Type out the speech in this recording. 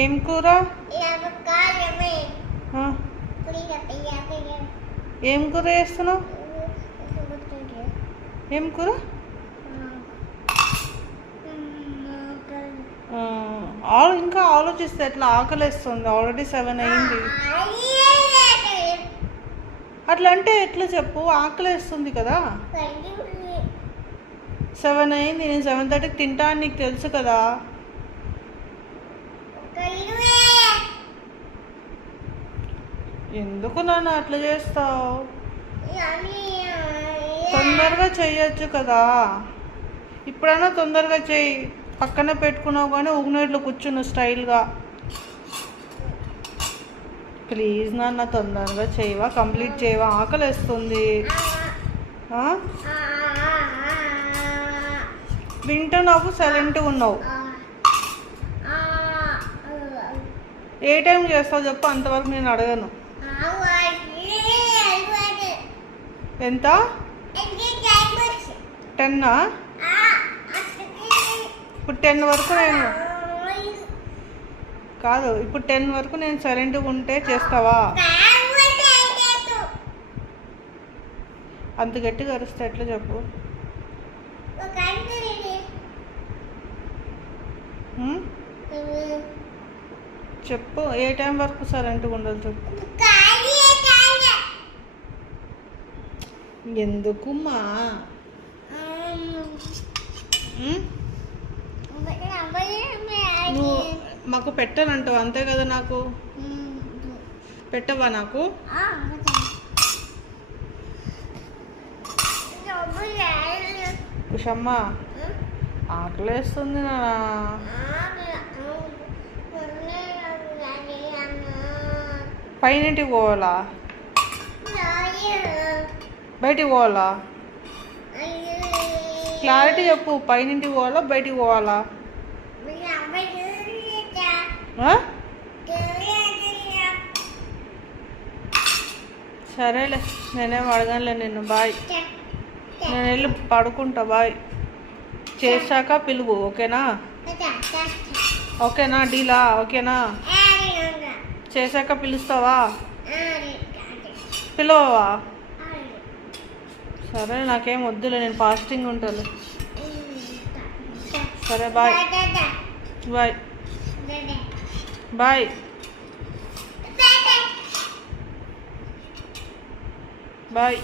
ఏం కూర? ఏం కూర చేస్తున్నావు? ఏం కూర? ఇంకా ఆలోచిస్తే ఎట్లా? ఆకలిస్తుంది, ఆల్రెడీ 7 అయింది. అట్లా అంటే ఎట్లా చెప్పు? ఆకలిస్తుంది కదా. 7 అయింది, నేను 7:30కి తింటా అని నీకు తెలుసు కదా. ఎందుకు నాన్న అట్లా చేస్తావు? తొందరగా చెయ్యొచ్చు కదా. ఇప్పుడైనా తొందరగా చెయ్యి. పక్కనే పెట్టుకున్నావు కానీ ఉగ్నేట్లో కూర్చున్నావు స్టైల్గా. ప్లీజ్ నాన్న తొందరగా చేయవా? కంప్లీట్ చేయవా? ఆకలి వేస్తుంది. వింటున్నావు, సైలెంట్గా ఉన్నావు. ఏ టైం చేస్తావు చెప్పు, అంతవరకు నేను అడగను. ఎంత? 10ఆ? ఇప్పుడు 10 వరకు నేను కాదు, ఇప్పుడు 10 వరకు నేను సైలెంట్గా ఉంటే చేస్తావా? అంత గట్టిగా అరుస్తే ఎట్లా చెప్పు? చెప్పు, ఏ టైం వరకు సైలెంట్గా ఉండాలి చెప్పు. ఎందుకుమ్మా? నువ్వు మాకు పెట్టాలంటావు అంతే కదా. నాకు పెట్టవా? నాకు కుషమ్మ ఆకలేస్తుంది నానా. పైనింటికి పోవాలా? బయటికి పోవాలా? క్లారిటీ చెప్పు. పైనింటికి పోవాలా బయటికి పోవాలా? సరేలే, నేనేం అడగనులే నిన్ను. బాయ్, నేను వెళ్ళి పడుకుంటా. బాయ్. చేశాక పిలువు, ఓకేనా? ఓకేనా? డీలా? ఓకేనా? చేశాక పిలుస్తావా? పిలవవా? సరే, నాకేం వద్దులే, నేను ఫాస్టింగ్ ఉంటాను. సరే బాయ్. Bye bye bye.